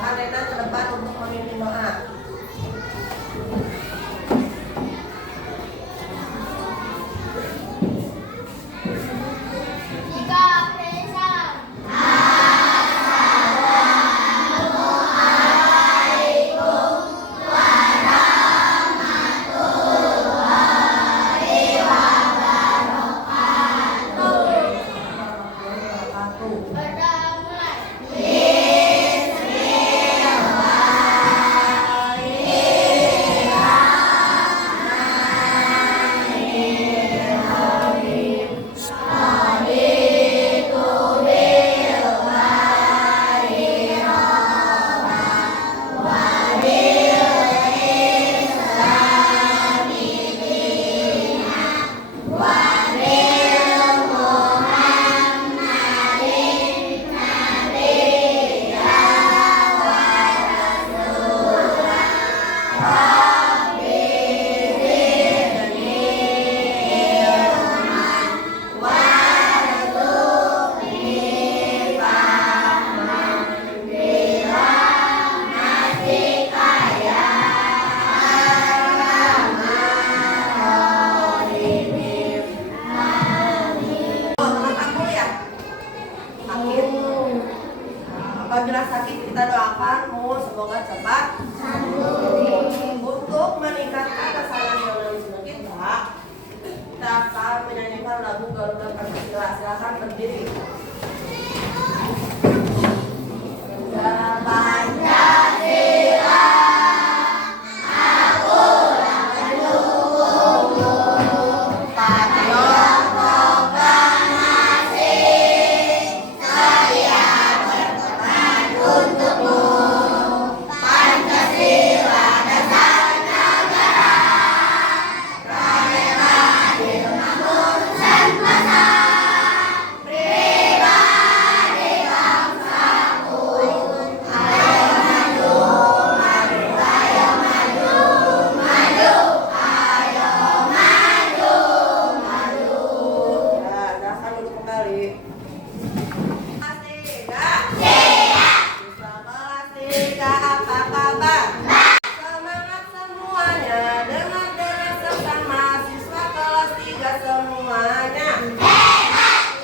Silakan Rena ke depan untuk memimpin doa. Apabila sakit kita doakanmu semoga cepat sembuh. Untuk meningkatkan kesadaran nasionalisme kita akan menyanyikan lagu Garuda Pancasila. Silakan berdiri. Pancasila, aku menunggumu. Patriot proklamasi, saya berperan untukmu. Pancasila dasar negara, rela dibangun semasa. Pribadi bangsaku, ayo maju, maju, ayo maju, maju, ayo maju, maju. Ya, dasar dulu kembali. Siswa kelas 3 apa kabar? Semangat semuanya, dengar sesama siswa kelas 3 semuanya.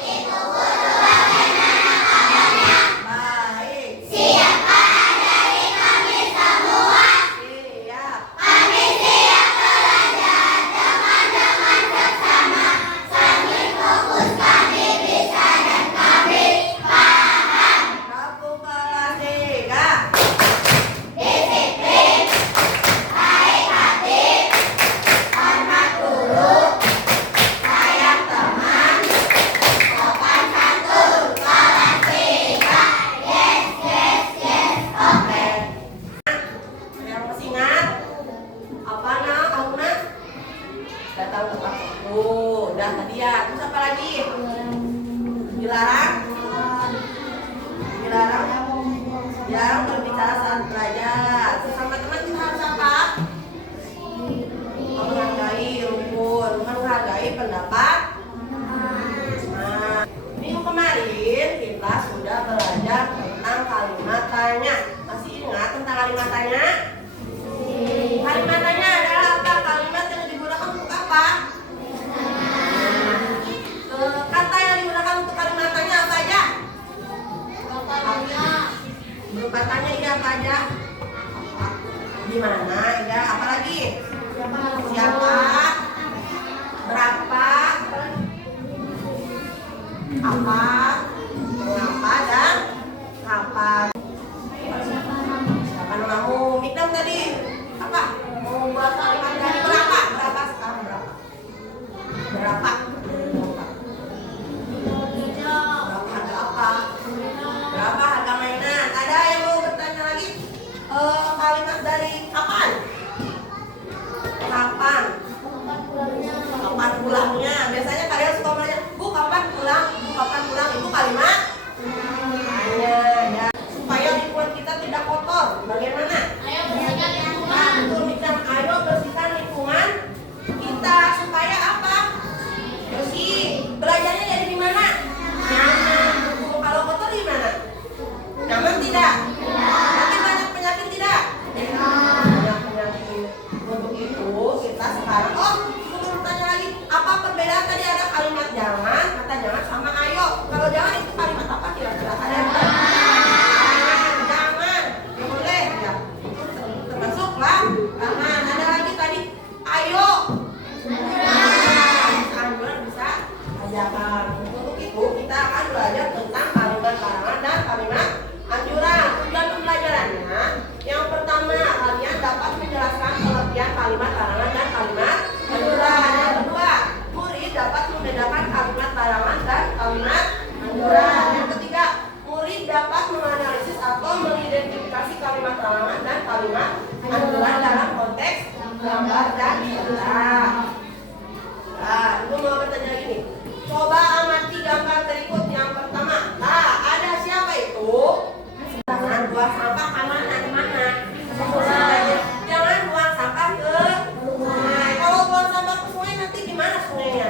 Itu guru bagaimana kabarnya? Baik. Siap dari kami semua. Siap. Kami siap belajar dengan seksama. Sambil fokus kami bisa dan kami paham. Kamu kelas 3. Disiplin, baik hati, hormat guru, sayang teman, sopan santun, kelas 3. Yes, yes, yes, oke. Yang masih ingat? Apa nak, Auna? Datang tepat waktu. Udah hadiah. Terus apa lagi? Dilarang? Dilarang? Jarang berbicara saat belajar. Sesama teman kita harus apa? Menghargai rukun, menghargai pendapat. Nah, minggu kemarin kita sudah belajar tentang kalimat tanya. Masih ingat tentang kalimat tanya? Kalimat tanya adalah apa? Kalimat yang digunakan untuk apa? Kata yang digunakan untuk kalimat tanya apa aja? Berupa tanya ini apa aja? Gimana? Ya, apa lagi? Siapa? Berapa? Apa? Mengapa dan kapan? Siapa namamu? Mikdam tadi apa? Mau buat kalimat dari berapa? Berapa sekarang berapa? Berapa? Berapa harga apa? Berapa harga mainan? Ada yang mau bertanya lagi? Kalimat dari kapan? Kapan? Kapan pulangnya? Biasanya kalian suka bertanya, Bu kapan pulang? Bu kapan pulang? Itu kalimat tanya ya. kalimat larangan dan kalimat anjuran dalam konteks gambar dan cerita. Nah, itu mau bertanya gini. Coba amati gambar berikut yang pertama. Nah, ada siapa itu? Jangan buang sampah kemana? Jangan buang sampah ke sungai. Kalau buang sampah ke sungai nanti gimana sungainya?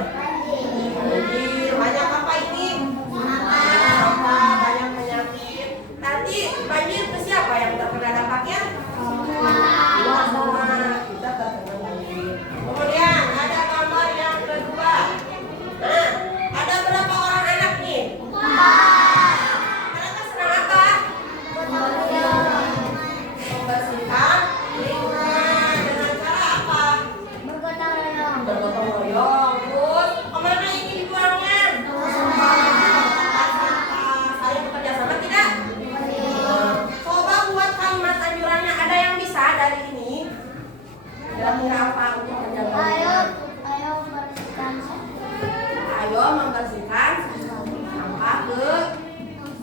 Banjir. Banyak apa ini? Sampah, banyak penyakit. Nanti banjir ke siapa yang terkena dampaknya? Semua kita terkena banjir. Kemudian ada gambar yang kedua. Nah, ada berapa orang anak nih? Mereka senang apa? Membersihkan lingkungan dengan cara apa? Bergotong royong. Terus kemana ini dibuangnya? Saling bekerja sama tidak? Coba buat kalimat anjurannya. Ada yang bisa dari ini? Kira-kira apa untuk menjaga lingkungan? Ayo membersihkan sampah ke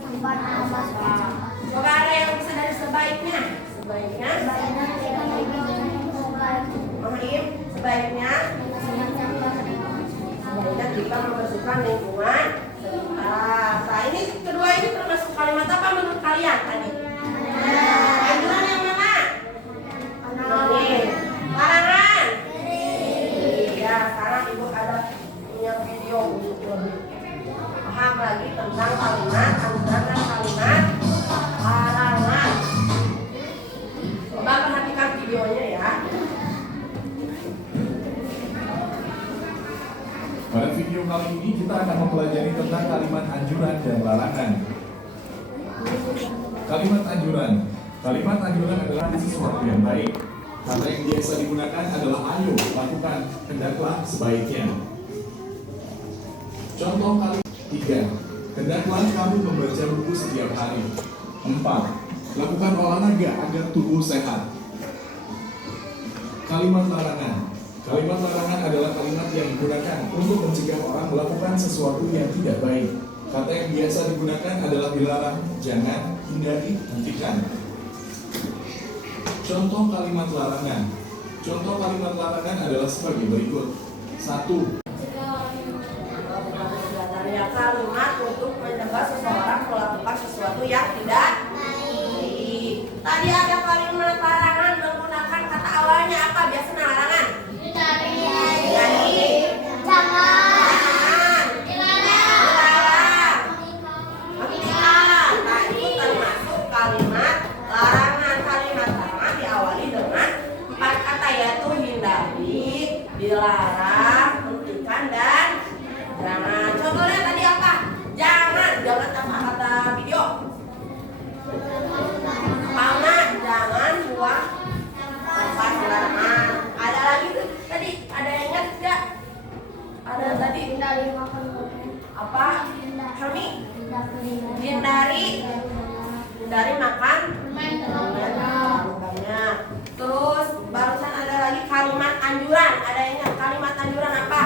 tempat sampah. Coba ada yang bisa dari sebaiknya? Sebaiknya kita membersihkan lingkungan sekitar. Nah, ini kedua ini termasuk kalimat apa menurut kalian tadi? Anjuran yang mana? Ini larangan. Ya, sekarang ibu ada punya video untuk lebih paham lagi tentang kalimat anjuran dan kalimat larangan. Coba perhatikan videonya ya. Pada video kali ini kita akan mempelajari tentang kalimat anjuran dan larangan. Kalimat anjuran. Kalimat anjuran adalah sesuatu yang baik. Kata yang biasa digunakan adalah ayo, lakukan, hendaklah sebaiknya. Contoh kalimat 3. Hendaklah kamu membaca buku setiap hari. 4. Lakukan olahraga agar tubuh sehat. Kalimat larangan. Kalimat larangan adalah kalimat yang digunakan untuk mencegah orang melakukan sesuatu yang tidak baik. Kata yang biasa digunakan adalah dilarang, jangan, hindari, hentikan. Contoh kalimat larangan. Contoh kalimat larangan adalah sebagai berikut. 1. Kalimat untuk mencegah seseorang melakukan sesuatu yang tidak baik. Tadi ada kalimat larangan menggunakan kata awalnya apa? Biasanya larangan. Dilarang, hentikan, dan jangan. Contohnya tadi apa? Jangan apa kata video? Pertama, jangan buang sampah sembarangan. Ada lagi tuh tadi, ada yang ingat tidak? Ada tadi apa? Kami hindari makan banyak. Terus barusan ada lagi kalimat anjuran. Ada yang ingat kalimat anjuran apa?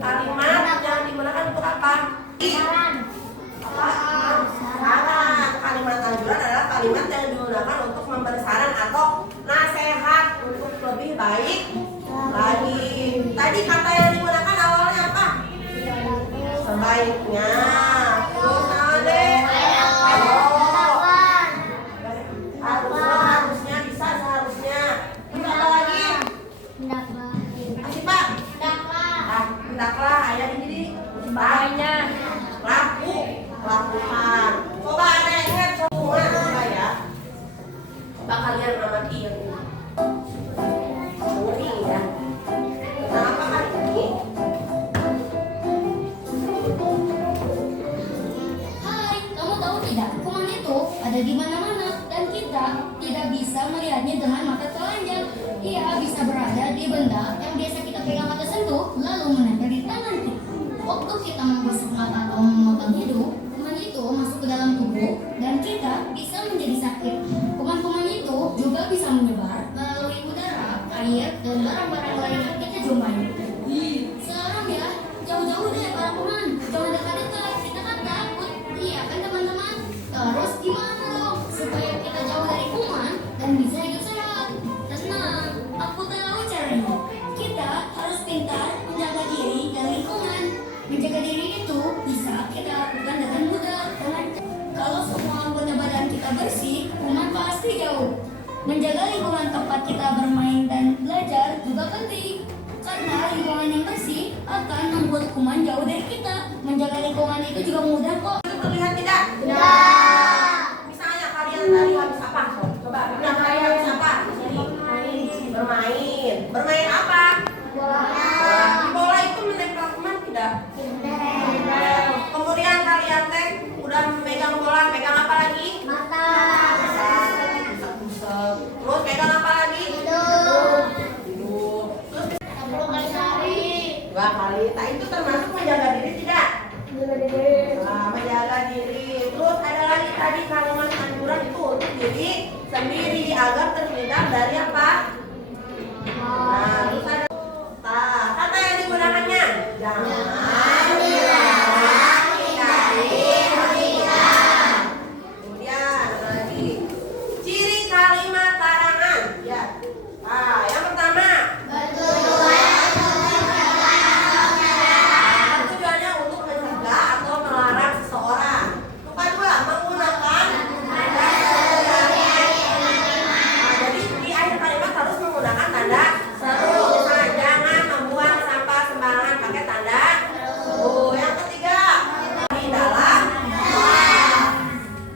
Kalimat yang digunakan untuk apa? Saran. Kalimat anjuran adalah kalimat yang digunakan untuk memberi saran atau nasihat untuk lebih baik lagi. Tadi kata yang digunakan awalnya apa? Sebaiknya. Terus ada harusnya bisa seharusnya. Terus apa lagi? Masih Pak? Hendaklah ayah di sini. Sebagainya. Lakukan. Coba ada yang ingat semua ya. Coba kalian amati yang ini. Dengerin ya. Kenapa kali ini? Hai, kamu tahu tidak? Kuman itu ada di mana-mana dan kita tidak bisa melihatnya dengan mata telanjang. Ia bisa berada di benda yang biasa kita pegang atau sentuh, lalu menempel di tangan kita. Waktu kita menggosok mata atau memotong hidung, kuman itu masuk ke dalam tubuh dan kita bisa menjadi sakit. Kuman-kuman itu juga bisa menyebar melalui udara, air, dan barang-barang lain yang kita jumpai. Sekarang ya, jauh-jauh deh para kuman, jangan dekat-dekat, kita kan takut. Iya kan teman-teman? Terus gimana dong supaya kita jauh dari kuman? Menjaga lingkungan tempat kita bermain dan belajar juga penting. Karena lingkungan yang bersih akan membuat kuman jauh dari kita. Menjaga lingkungan itu juga mudah kok. Itu terlihat tidak? Misalnya kalian tadi habis apa? Coba, nah, kalian habis apa? Bermain. Bermain apa? Bola. Di bola itu menempel kuman tidak? Kemudian kalian teh udah megang bola, megang apa lagi? Mata. Busep. Terus megang apa lagi? Hidung. Terus 10 kali sehari. 2 kali. Nah, itu termasuk menjaga diri tidak? Nah, menjaga diri. Terus ada lagi tadi kalimat anjuran itu untuk diri sendiri agar terhindar dari apa? Nah, terus ada kata yang digunakannya. Jangan dilarang dari pernikahan. Kemudian ada lagi ciri kalimat larangan. Ya. Nah, yang pertama. Tujuannya untuk mencegah atau melarang seseorang. Kedua, menggunakan tanda seru. Nah, jadi di akhir kalimat harus menggunakan tanda seru. Misalnya, jangan membuang sampah sembarangan pakai tanda seru. Yang ketiga, di dalam kelas.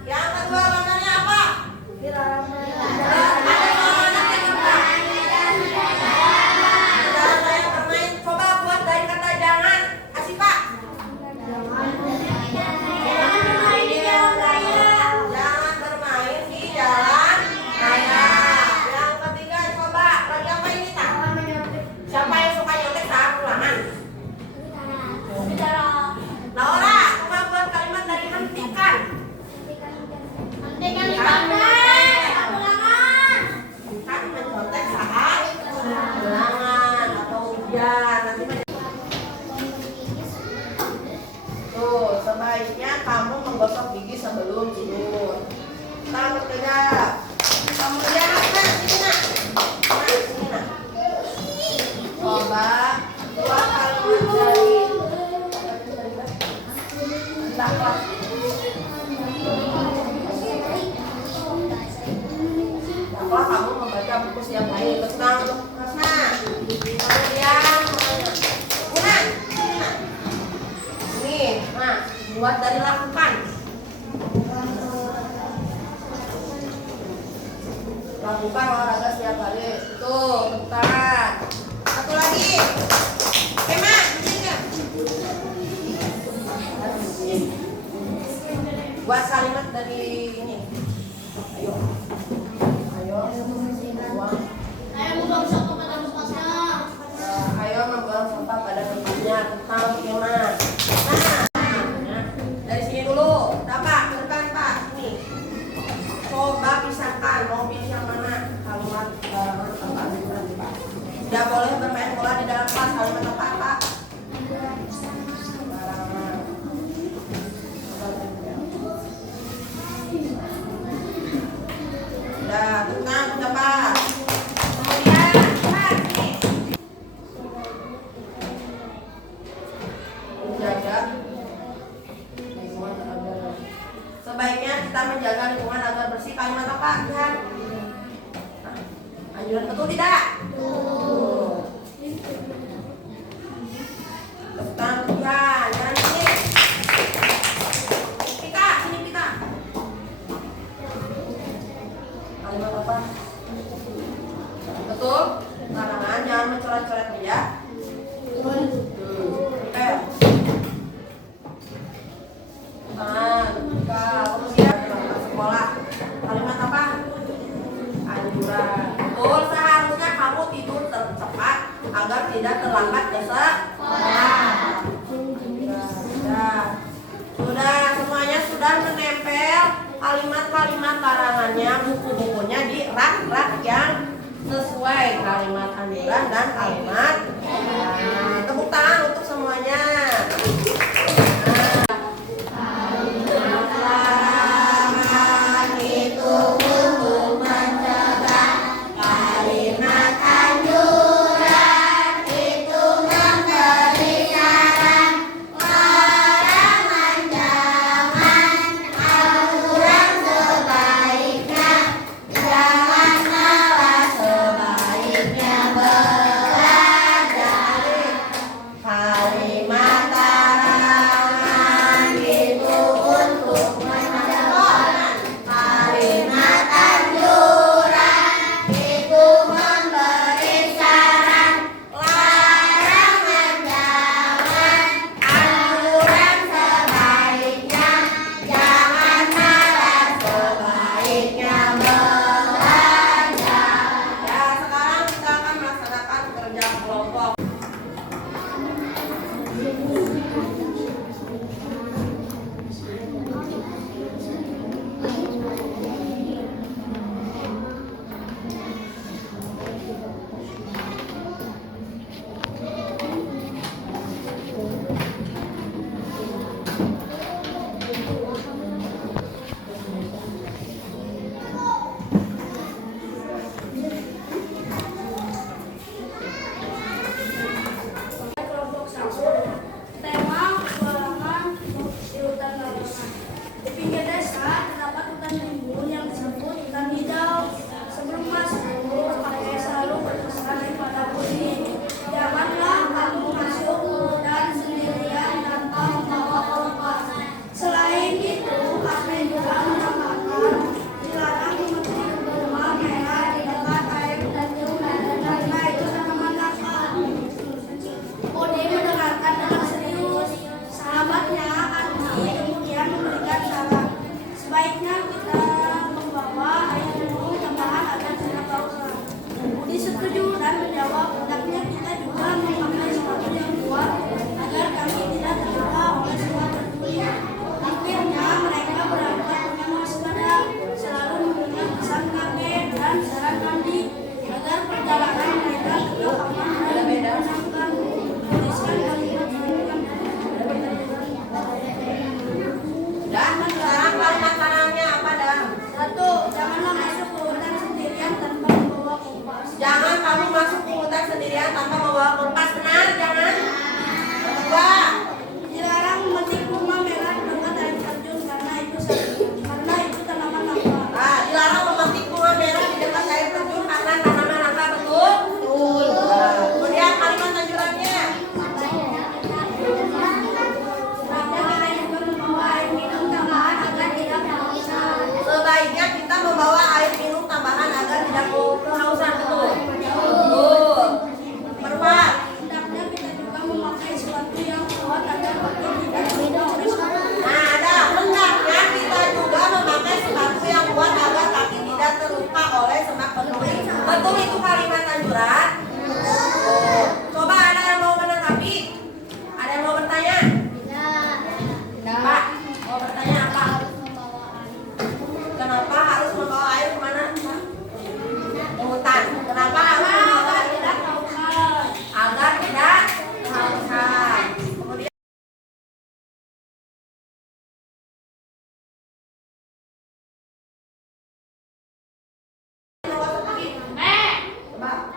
Yang kedua, katanya apa? Coba buat dari kata jangan. Kasih Pak. Jangan bermain di jalan raya. Yang ketiga, coba lagi apa ini tak? Siapa yang suka nyontek saat ulangan? Laura, coba buat kalimat dari hentikan. Kan mencontek saat ulangan atau ujian. Nanti tuh, sebaiknya kamu menggosok gigi sebelum tidur. Kita bekerja. Kemudian nah, sini nak. Nah, sini nak. Coba dua kalimat dari dakwah. Dakwah kamu membaca buku setiap hari. Tentang untuk Kasna. Kemudian Buna, sini nak. Ini, nah, buat dari lakukan. Lakukan olahraga setiap hari. Tuh, tepat. Satu lagi. Tema, begini. Buat kalimat dari ini. Ayo. Ayo. Buang. Ayo membuang sampah pada tempatnya. Tentang tema. Nah, dari sini dulu. Dapat, ke depan Pak. Sini. Coba pisahkan mau pilih yang mana? Kalimat apa aturan Pak? Tidak boleh bermain bola di dalam kelas. Kalimat apa Pak? Larangan. Sudah, tentang dapat. Kemudian lihat nih. Menjaga lingkungan agar sebaiknya kita menjaga lingkungan agar bersih. Kalimat apa? Lihat. Nah, anjuran betul tidak? Betul. Tentang lihat. Jangan sini. Pika, sini Pika. Kalimat apa? Betul. Larangan jangan mencoret-coret meja. Kemudian sekolah. Kalimat apa? Anjuran. Betul, seharusnya kamu tidur cepat agar tidak terlambat ke sekolah. Sudah semuanya sudah menempel kalimat-kalimat larangannya, buku-bukunya di rak-rak yang sesuai kalimat anjuran dan kalimat larangan. Tepuk tangan untuk semuanya. Jangan sendirian tanpa membawa kompas, benar? Jangan. Kedua, Dilarang memetik bunga merah dengan air terjun karena itu tanaman langka. nah, dilarang memetik bunga merah di dekat air terjun karena tanaman langka, betul? Betul. Nah, kemudian kalimat anjurannya. Sebaiknya kita membawa air minum tambahan agar tidak kehausan. Sebaiknya kita membawa air minum tambahan agar tidak kehausan, betul? Betul. Berempat. Hendaknya kita juga memakai sepatu yang kuat agar kaki tidak terluka oleh sepatu. Nah, ada hendaknya kita juga memakai sepatu yang kuat agar kaki tidak terluka oleh semak betul. Betul itu kalimat anjuran? Oh. Coba ada yang mau menanggapi? Ada yang mau bertanya? Pak, mau bertanya apa? Kenapa harus membawa air kemana? Ke hutan. Kenapa harus membawa air? Tidak kehausan. Agar tidak kehausan. Kemudian coba